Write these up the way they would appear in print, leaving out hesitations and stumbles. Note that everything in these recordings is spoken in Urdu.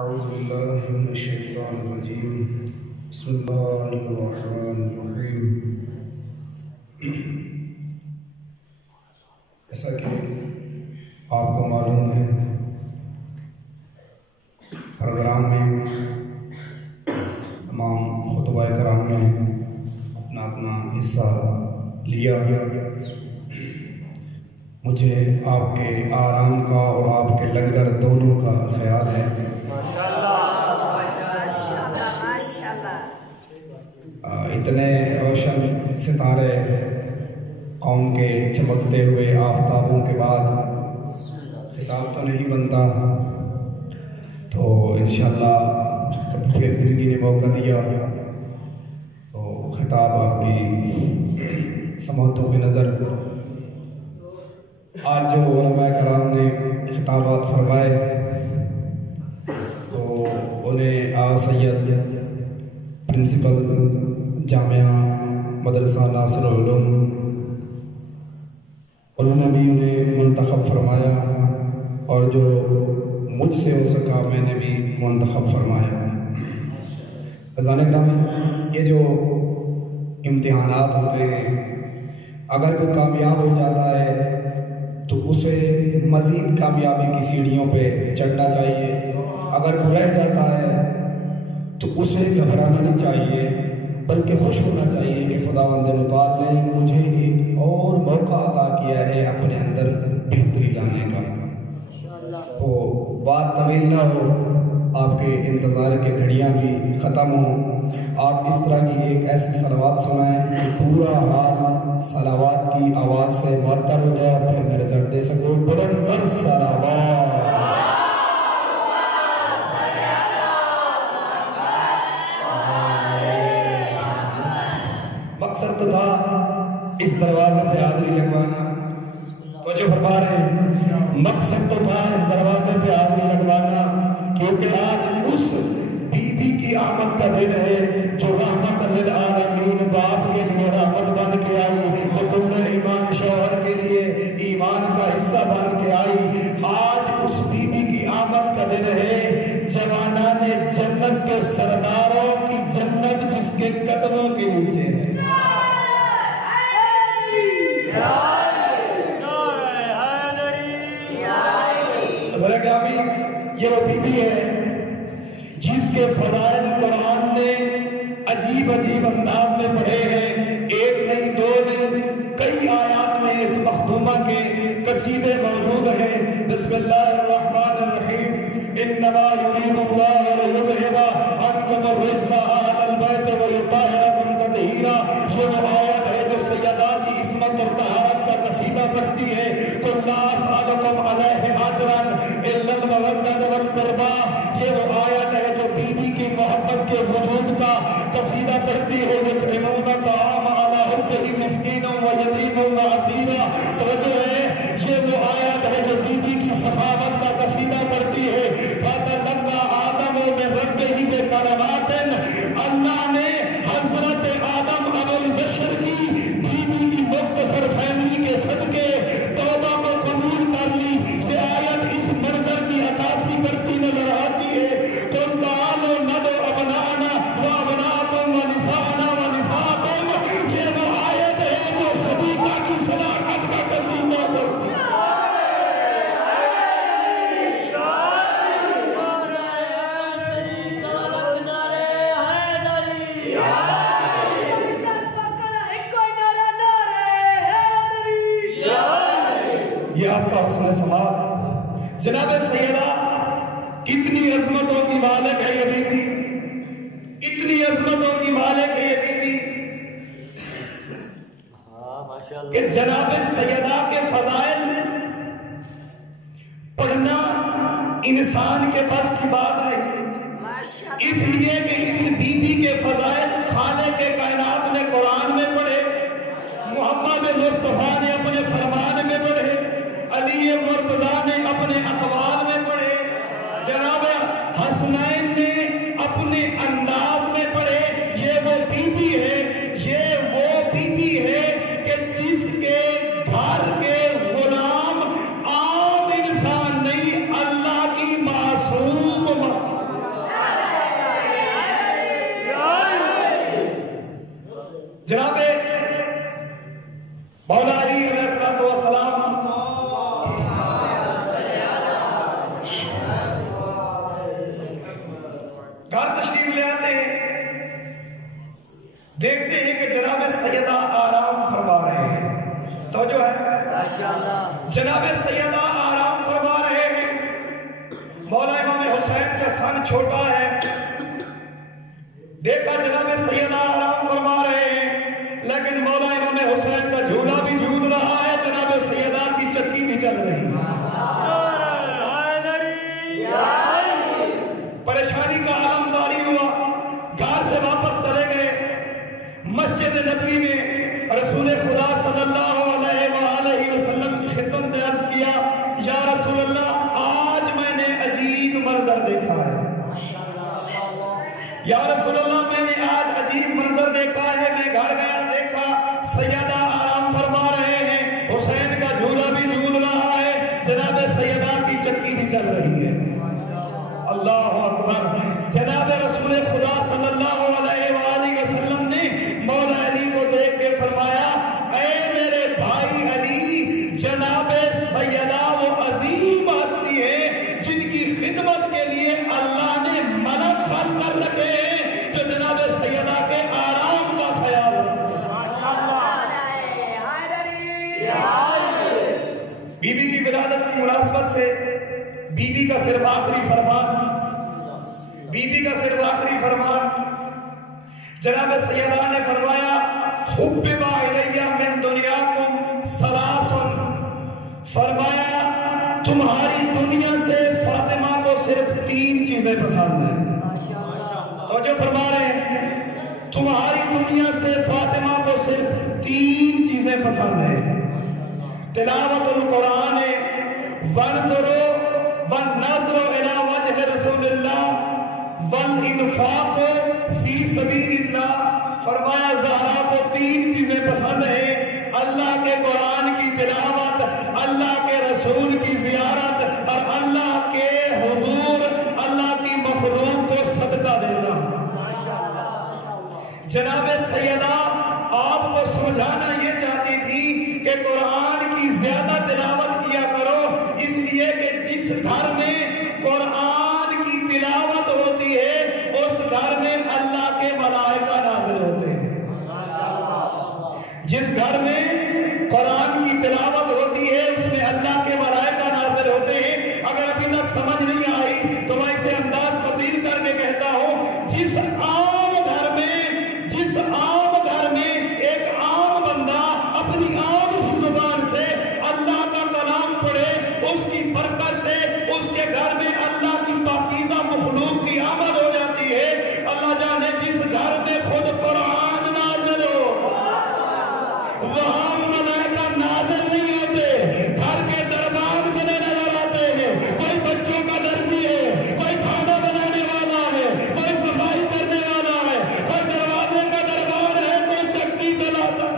اعوذ باللہ من الشیطان الرجیم بسم اللہ الرحمن الرحیم۔ جیسا کہ آپ کو معلوم ہے پروگرام میں تمام خطبہ کرام نے اپنا اپنا حصہ لیا۔ مجھے آپ کے آرام کا اور آپ کے لنگر دونوں کا خیال ہے۔ اتنے روشن ستارے قوم کے چمکتے ہوئے آفتابوں کے بعد خطاب تو نہیں بنتا، تو انشاءاللہ جب پھر زندگی نے موقع دیا تو خطاب آپ کی سماعتوں کی نظر آج جو علماء کرام نے خطابات فرمائے تو انہیں آغا سید پرنسپل جامعہ مدرسہ ناصر العلوم انہوں نے بھی انہیں منتخب فرمایا، اور جو مجھ سے ہو سکا میں نے بھی منتخب فرمایا۔ عزیزان اکرام، یہ جو امتحانات ہوتے ہیں، اگر کوئی کامیاب ہو جاتا ہے تو اسے مزید کامیابی کی سیڑھیوں پہ چڑھنا چاہیے، اگر وہ رہ جاتا ہے تو اسے گھبرانا نہیں چاہیے بلکہ خوش ہونا چاہیے کہ خداوند متعال نے مجھے ایک اور موقع عطا کیا ہے اپنے اندر بہتری لانے کا۔ تو بات طویل نہ ہو، آپ کے انتظار کے گھڑیاں بھی ختم ہوں، آپ اس طرح کی ایک ایسی صلوات سنائیں کہ پورا حال صلوات کی آواز سے معطر ہو جائے، پھر میں رزلٹ دے سکوں۔ بلند تر صلوات۔ مقصد تو تھا اس دروازے پہ حاضری لگوانا، تو جو فرما رہے ہیں مقصد تو تھا اس دروازے پہ حاضری لگوانا، کیونکہ آج اس بی بی کی آمد کا دن ہے جو رحمت للعالمین باپ کے لیے رحمت بن کے آئی، تو تم نے ایمان شوہر کے لیے ایمان کا حصہ بن کے آئی۔ آج اس بی بی کی آمد کا دن ہے، جوانان جنت کے سرداروں کی جنت جس کے قدموں کے نیچے ہے۔ یہ وہ بی بی ہے جس کے فضائل قرآن نے عجیب عجیب انداز میں پڑھے ہیں، ایک نہیں دو نہیں، کئی آیات میں اس مخدومہ کے قصیدے موجود ہیں۔ بسم اللہ الرحمن الرحیم۔ انما یرید اللہ لیذھب عنکم الرجس اہل البیت ویطہرکم تطہیرا۔ یہ وہ آیت ہے جو سیدہ کی عصمت اور طہارت کا قصیدہ پڑھتی ہے۔ قل لا اسألکم علیہ اجرا الا المودۃ والقربى۔ یہ وہ آیت ہے جو بی بی کی محبت کے وجود کا قصیدہ پڑھتی ہے۔ یطعمون الطعام علی حبہ مسکینا ویتیما واسیرا۔ توجہ ہے، یہ وہ آیت ہے جو بی بی کی سخاوت کا قصیدہ پڑھتی ہے۔ فتلقى آدم من ربہ بکلمات، اللہ نے حضرت آدم ابو البشر کی بی بی کی مختصر فیملی کے صدقے توبہ کو قبول کر لی۔ یہ آیت اس منظر کی عکاسی کرتی نظر آتی ہے۔ قل تعالوا ندعو ابناءنا وابناءکم ونساءنا ونساءکم۔ یہ وہ آیت ہے جو صدیقہ کی صداقت کا قصیدہ کرتی ہے۔ یہ آپ کا حسن سماعت۔ جناب سیدہ کتنی عظمتوں کی مالک ہے یہ بی بی، اتنی عظمتوں کی مالک ہے یہ بی بی کہ جناب سیدہ کے فضائل پڑھنا انسان کے بس کی بات نہیں، اس لیے کہ اس بی بی کے فضائل خالق کے کائنات نے قرآن میں پڑھے، محمد مصطفیٰ نے اپنے فرمان میں پڑھے، علی مرتضیٰ نے اپنے اقوال میں پڑھے، جناب حسنین نے اپنے انداز میں پڑھے۔ یہ وہ بی بی ہے، یہ وہ بی بی ہے کہ جس کے گھر کے غلام عام انسان نہیں، اللہ کی معصوم جناب سیدہ آرام فرما رہے ہیں. مولا امام حسین کا سن چھوٹا ہے. دیکھا جناب سیدہ آرام فرما رہے ہیں, لیکن مولا امام حسین کا جھولا بھی جھول رہا ہے, جناب سیدہ کی چکی بھی چل رہی ہے. پریشانی کا عالم داری ہوا. گھر سے واپس چلے گئے. مسجد نبوی میں رسول خدا صلی اللہ علیہ وآلہ وسلم کی خدمت میں عرض کیا, یا رسول اللہ آج میں نے عجیب منظر دیکھا ہے. یا رسول اللہ میں نے آج عجیب منظر دیکھا ہے. میں گھر گیا, دیکھا سیدہ آرام فرما رہے ہیں, حسین کا جھولا بھی جھول رہا ہے, جناب سیدہ کی چکی بھی چل رہی ہے. اللہ اکبر. جناب رسول خدا صلی اللہ علیہ وآلہ وسلم نے مولا علی کو دیکھ کے فرمایا, اے میرے بھائی علی, جناب سیدہ وہ عظیم ہستی ہے جن کی خدمت کے لیے اللہ نے ملک خلق کر رکھے ہیں, جو جناب سیدہ کے آرام کا خیال رکھتے. بی بی کی ولادت کی مناسبت سے بی بی کا صرف آخری فرمان, بی بی کا صرف آخری فرمان, جناب سیدہ نے فرمایا, حبب الیہ من دنیاکم ثلاث, فرمایا تمہاری دنیا سے فاطمہ کو صرف 3 چیزیں پسند ہیں. تو جو فرما رہے ہیں, تمہاری دنیا سے فاطمہ کو صرف 3 چیزیں پسند ہیں, تلاوت القرآن, وَانْظُرُوا وَالنَّظْرُ إِلَىٰ وَجْهِ رسول اللہ, وَالْإِنفَاقُ فِي سَبِيلِ اللَّهِ. فرمایا زہرا کو 3 چیزیں پسند ہیں, اللہ کے قرآن کی تلاوت, اللہ کے رسول کی زیارت, اور اللہ کے حضور اللہ کی مخلوق کو صدقہ دینا. جناب سیدہ آپ کو سمجھانا یہ چاہتی تھی کہ قرآن کی زیادہ تلاوت کیا کرو, اس لیے کہ جس گھر میں قرآن کی تلاوت ہوتی ہے اس گھر میں اللہ کے ملائکہ نازل ہوتے ہیں. جس گھر میں قرآن کی تلاوت ہوتی ہے اس میں اللہ کے ملائکہ نازل ہوتے ہیں. اگر ابھی تک سمجھ نہیں آئی تو میں اسے انداز تبدیل کر کے کہتا ہوں, جس عام گھر میں ایک عام بندہ اپنی عام زبان سے اللہ کا کلام پڑھے, اس کی برکت سے اس کے گھر میں اللہ کی پاکیزہ مخلوق کی آمد ہو جاتی ہے. اللہ جانے جس گھر میں خود قرآن نازل ہو وہاں ملائکہ نازل نہیں ہوتے, گھر کے دربار بنے نظر آتے ہیں. کوئی بچوں کا درزی ہے, کوئی کھانا بنانے والا ہے, کوئی صفائی کرنے والا ہے, کوئی دروازے کا دربار ہے, کوئی چکی چلاتا.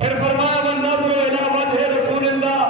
پھر فرمایا وَالنَّظْرُ إِلَىٰ وَجْهِ رسول اللہ,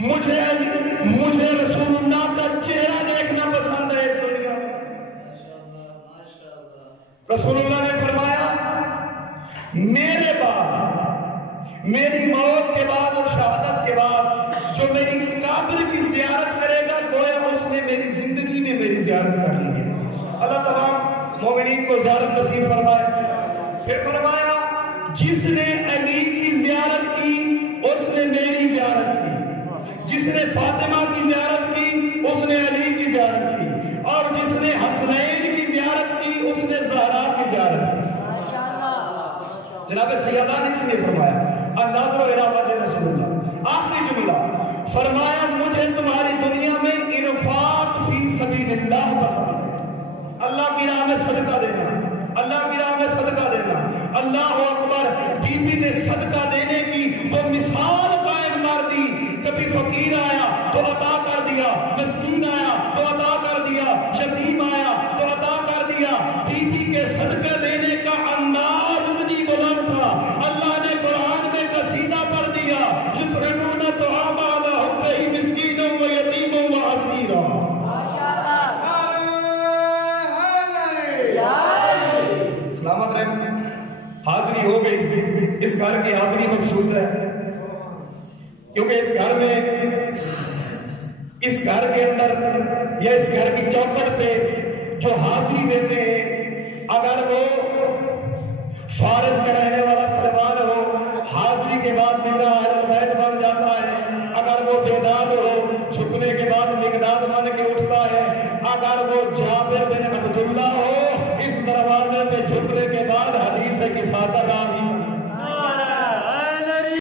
مجھے رسول اللہ کا چہرہ دیکھنا پسند ہے اس دنیا میں. رسول اللہ نے فرمایا, میرے بعد, میری موت کے بعد اور شہادت کے بعد جو میری قبر کی زیارت کرے گا گویا اس نے میری زندگی میں میری زیارت کر لی ہے. اللہ تمام مومنین کو زیارت نصیب فرمائے. پھر فرمایا, جس نے علی کی زیارت کی اس نے میری زیارت کی, جس نے فاطمہ کی زیارت کی اس نے علی کی زیارت کی, اور جس نے حسنین کی زیارت کی اس نے زہرا کی زیارت کی. جناب سیدہ نے اس لیے فرمایا, الناظر الی وجہ رسول اللہ. آخری جملہ فرمایا, مجھے تمہاری دنیا میں انفاق فی سبیل اللہ پسند ہے, اللہ کی راہ میں صدقہ دینا, اللہ کی راہ میں صدقہ دینا. اللہ اکبر. بی بی نے صدقہ دینے کی وہ مثال قائم کر دی. کبھی فقیر آیا تو عطا کر دیا, مسکین آیا تو عطا کر دیا, یتیم آیا تو عطا کر دیا. بی بی کے صدقہ دینے کا انداز اتنی بلند تھا, اللہ نے قرآن میں قصیدہ پڑھ دیا, یطعمون الطعام علی حبہ مسکینا و یتیما و اسیرا. سلامت رہے. حاضری ہو گئی. اس گھر کی حاضری مقصود ہے, کیونکہ اس گھر میں, اس گھر کے اندر یا اس گھر کی چوکھٹ پہ جو حاضری دیتے ہیں, اگر وہ فارس کا